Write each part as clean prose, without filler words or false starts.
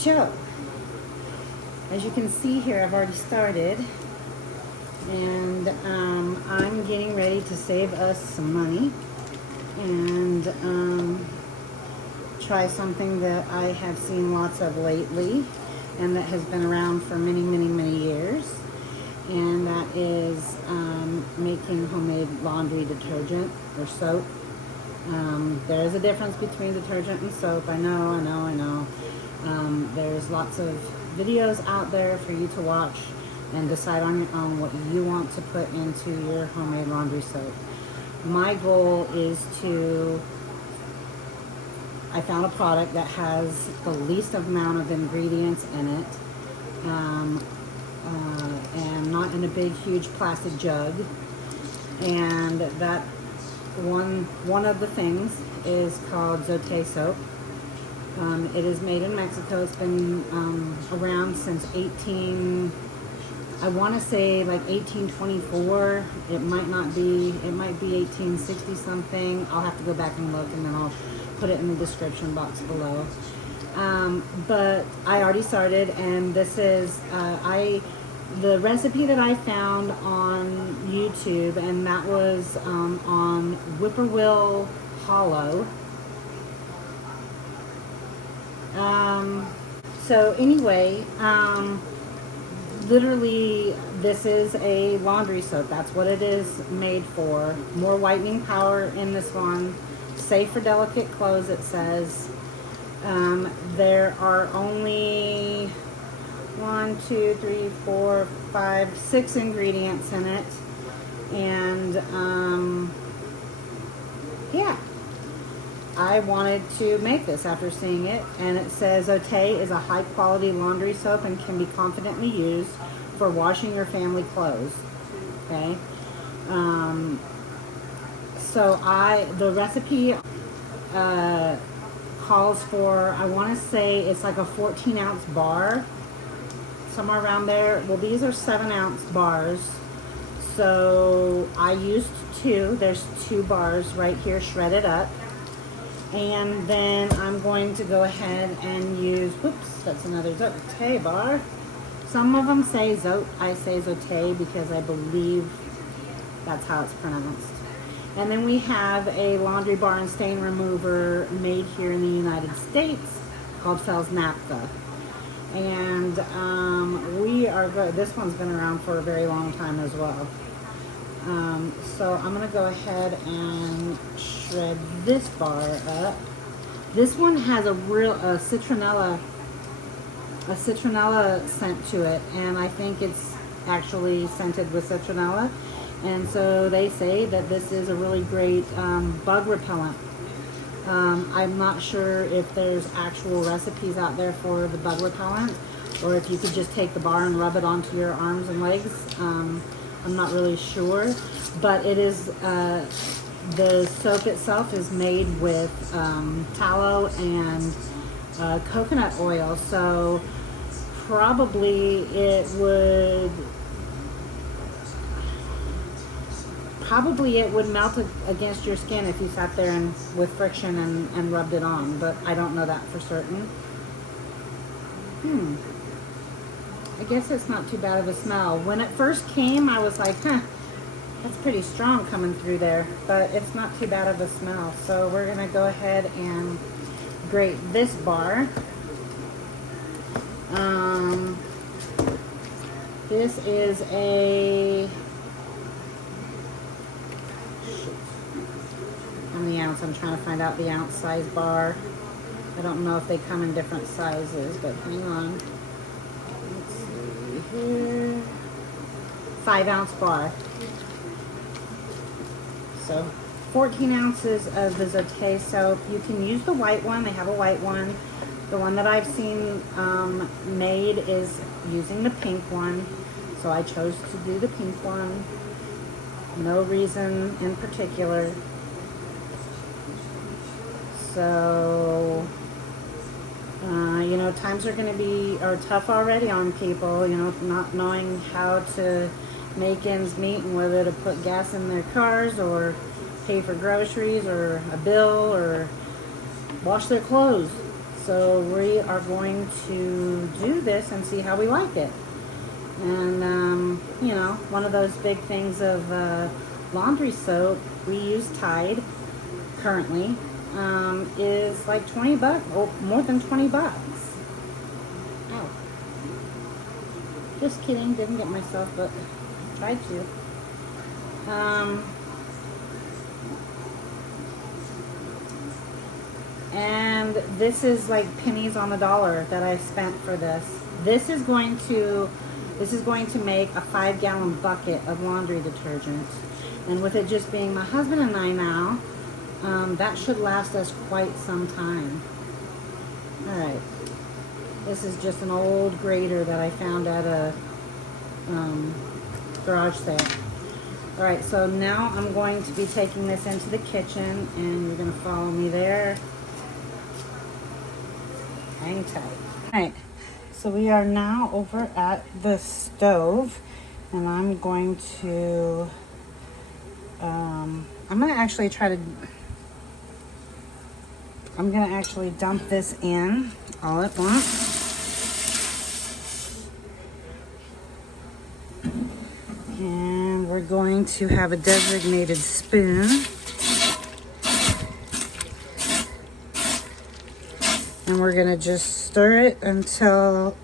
So, as you can see here, I've already started, and I'm getting ready to save us some money and try something that I have seen lots of lately and that has been around for many, many, many years, and that is making homemade laundry detergent or soap. There is a difference between detergent and soap. I know. There's lots of videos out there for you to watch and decide on your own what you want to put into your homemade laundry soap. My goal is I found a product that has the least amount of ingredients in it, and not in a big, huge plastic jug. And that one of the things is called Zote soap. It is made in Mexico. It's been around since I want to say like 1824. It might be 1860 something. I'll have to go back and look, and then I'll put it in the description box below. But I already started, and this is the recipe that I found on YouTube, and that was on Whippoorwill Hollow. So anyway, literally this is a laundry soap. That's what it is made for. More whitening power in this one. Safe for delicate clothes, it says. There are only 6 ingredients in it. And yeah. I wanted to make this after seeing it, and it says Zote is a high quality laundry soap and can be confidently used for washing your family clothes. Okay. So the recipe calls for, I want to say it's like a 14-ounce bar, somewhere around there. Well, these are 7-ounce bars. So I used 2. There's 2 bars right here shredded up. And then I'm going to go ahead and use, whoops, that's another Zote bar. Some of them say Zote, I say Zote because I believe that's how it's pronounced. And then we have a laundry bar and stain remover made here in the United States called Fels-Naptha. And this one's been around for a very long time as well. So I'm going to go ahead and shred this bar up. This one has a citronella scent to it, and I think it's actually scented with citronella. And so they say that this is a really great bug repellent. I'm not sure if there's actual recipes out there for the bug repellent, or if you could just take the bar and rub it onto your arms and legs. I'm not really sure, but it is, the soap itself is made with tallow and coconut oil, so probably it would melt against your skin if you sat there and with friction and rubbed it on, but I don't know that for certain. I guess it's not too bad of a smell. When it first came, I was like, that's pretty strong coming through there, but it's not too bad of a smell. So we're gonna go ahead and grate this bar. This is on the ounce. I'm trying to find out the ounce size bar. I don't know if they come in different sizes, but hang on. Here, 5-ounce bar. So 14 ounces of the Zote soap. You can use the white one. They have a white one. The one that I've seen made is using the pink one. So I chose to do the pink one. No reason in particular. So you know, times are tough already on people, you know, not knowing how to make ends meet and whether to put gas in their cars or pay for groceries or a bill or wash their clothes. So So we are going to do this and see how we like it. And you know, one of those big things of laundry soap, we use Tide currently, is like 20 bucks, or more than 20 bucks. Oh, just kidding, didn't get myself, but tried to. And this is like pennies on the dollar that I spent for this. This is going to make a 5-gallon bucket of laundry detergent. And with it just being my husband and I now, that should last us quite some time. All right. This is just an old grater that I found at a garage sale. All right, so now I'm going to be taking this into the kitchen, and you're gonna follow me there. Hang tight. All right, so we are now over at the stove, and I'm going to, I'm gonna actually dump this in all at once. And we're going to have a designated spoon. And we're gonna just stir it until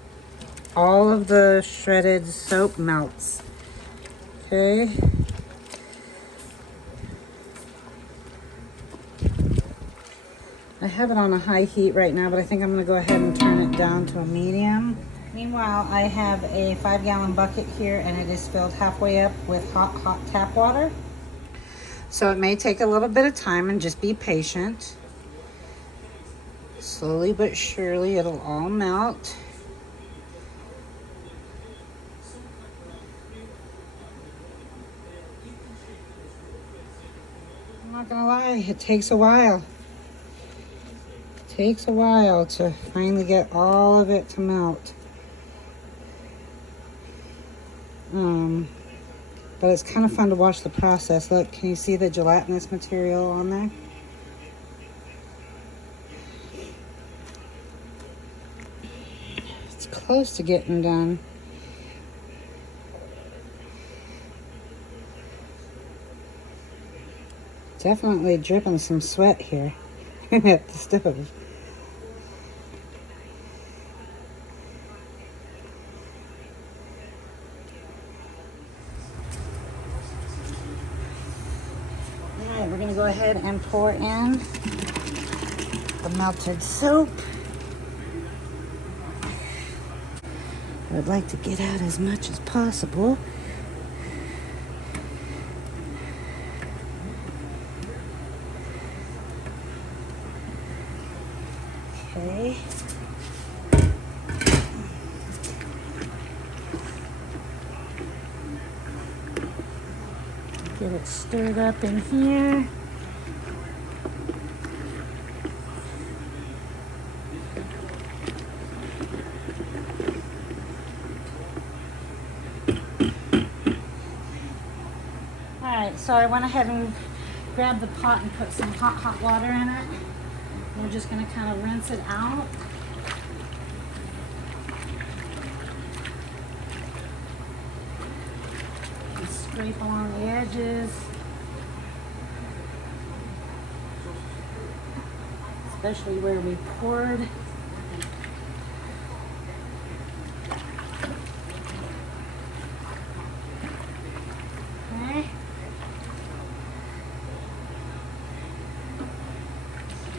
all of the shredded soap melts. Okay. I have it on a high heat right now, but I think I'm gonna go ahead and turn it down to a medium. Meanwhile, I have a 5-gallon bucket here, and it is filled halfway up with hot tap water. So it may take a little bit of time, and just be patient. Slowly but surely, it'll all melt. I'm not gonna lie, it takes a while. It takes a while to finally get all of it to melt. But it's kind of fun to watch the process. Look, can you see the gelatinous material on there? It's close to getting done. Definitely dripping some sweat here at the stove. Alright, we're going to go ahead and pour in the melted soap. I'd like to get out as much as possible. Okay. Get it stirred up in here. Alright, so I went ahead and grabbed the pot and put some hot water in it. We're just going to kind of rinse it out. And scrape along the edges. Especially where we poured. Okay.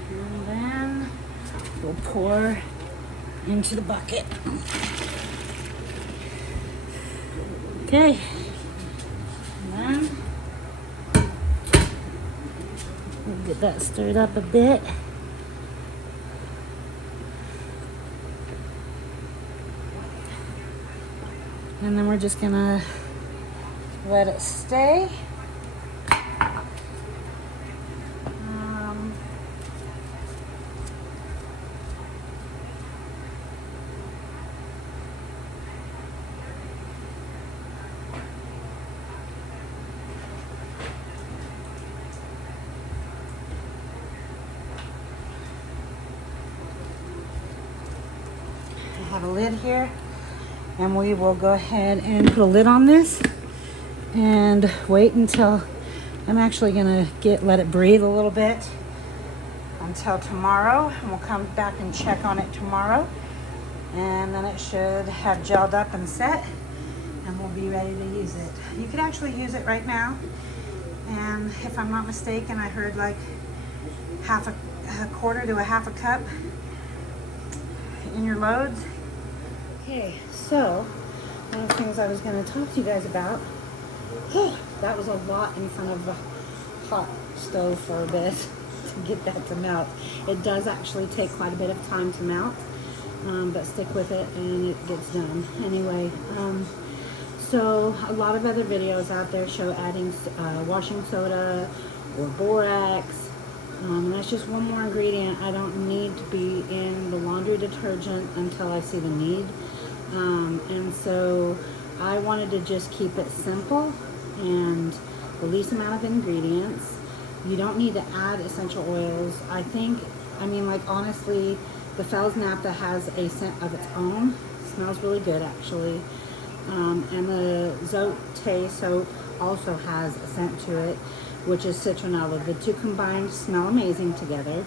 And then we'll pour into the bucket. Okay. And then we'll get that stirred up a bit. And then we're just gonna let it stay. have a lid here, and we will go ahead and put a lid on this and wait until I'm actually gonna let it breathe a little bit until tomorrow, and we'll come back and check on it tomorrow, and then it should have gelled up and set, and we'll be ready to use it. You could actually use it right now, and if I'm not mistaken, I heard like a quarter to a half a cup in your loads. Okay, so one of the things I was going to talk to you guys about, that was a lot in front of the hot stove for a bit to get that to melt. It does actually take quite a bit of time to melt, but stick with it and it gets done. Anyway, so a lot of other videos out there show adding washing soda or borax. And that's just one more ingredient. I don't need to be in the laundry detergent until I see the need. And so I wanted to just keep it simple and the least amount of ingredients. You don't need to add essential oils. I mean, like, honestly, the Fels-Naptha has a scent of its own. It smells really good, actually. And the Zote soap also has a scent to it, which is citronella. The two combined smell amazing together.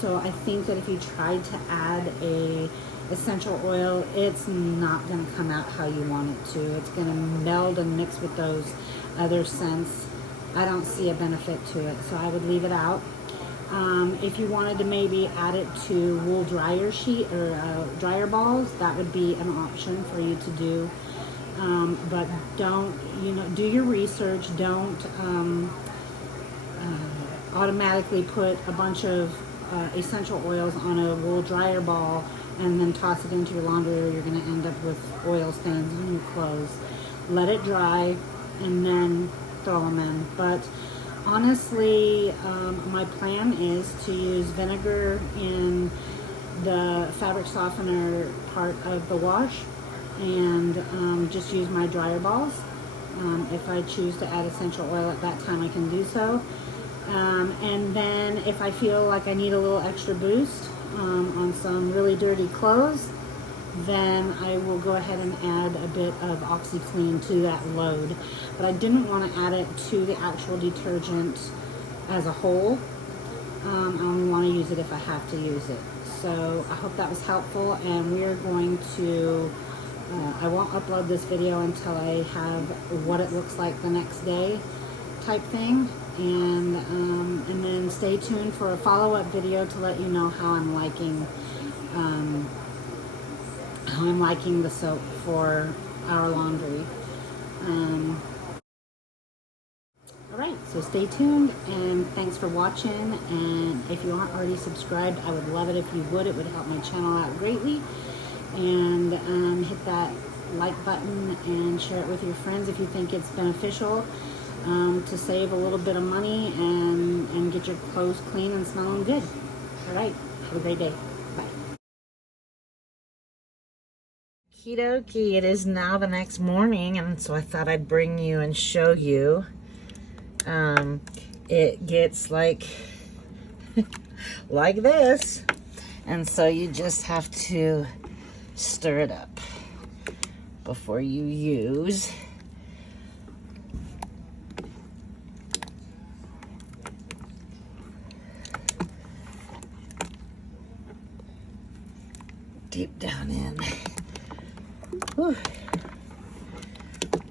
So I think that if you tried to add a essential oil, it's not going to come out how you want it to. It's going to meld and mix with those other scents. I don't see a benefit to it, so I would leave it out. If you wanted to maybe add it to wool dryer sheet or dryer balls, that would be an option for you to do. But don't, do your research. Don't automatically put a bunch of essential oils on a wool dryer ball and then toss it into your laundry, or you're going to end up with oil stains on your clothes. Let it dry and then throw them in. But honestly, my plan is to use vinegar in the fabric softener part of the wash, and just use my dryer balls. If I choose to add essential oil at that time, I can do so. And then if I feel like I need a little extra boost on some really dirty clothes, then I will go ahead and add a bit of OxyClean to that load. But I didn't want to add it to the actual detergent as a whole. I only want to use it if I have to use it. So I hope that was helpful, and we're going to, I won't upload this video until I have what it looks like the next day type thing. And then stay tuned for a follow-up video to let you know how I'm liking the soap for our laundry. Alright, so stay tuned, and thanks for watching. And if you aren't already subscribed, I would love it if you would. It would help my channel out greatly. And hit that like button and share it with your friends if you think it's beneficial, to save a little bit of money and get your clothes clean and smelling good. Alright, have a great day. Bye. Okie dokie, it is now the next morning, and so I thought I'd bring you and show you. It gets like like this, and so you just have to stir it up before you use. Deep down in. Whew.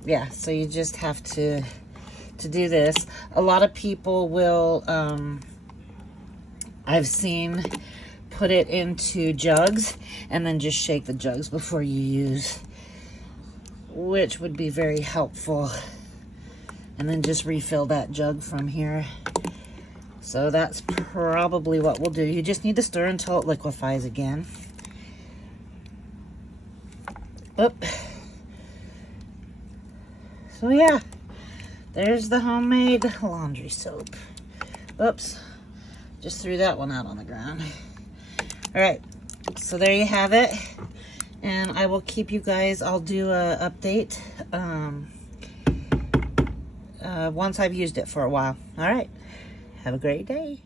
Yeah, so you just have to do this. A lot of people will, I've seen, put it into jugs and then just shake the jugs before you use, which would be very helpful. And then just refill that jug from here. So that's probably what we'll do. You just need to stir until it liquefies again. Oop. So yeah, there's the homemade laundry soap. Oops, just threw that one out on the ground. All right, so there you have it. And I will keep you guys, I'll do a update once I've used it for a while. All right, have a great day.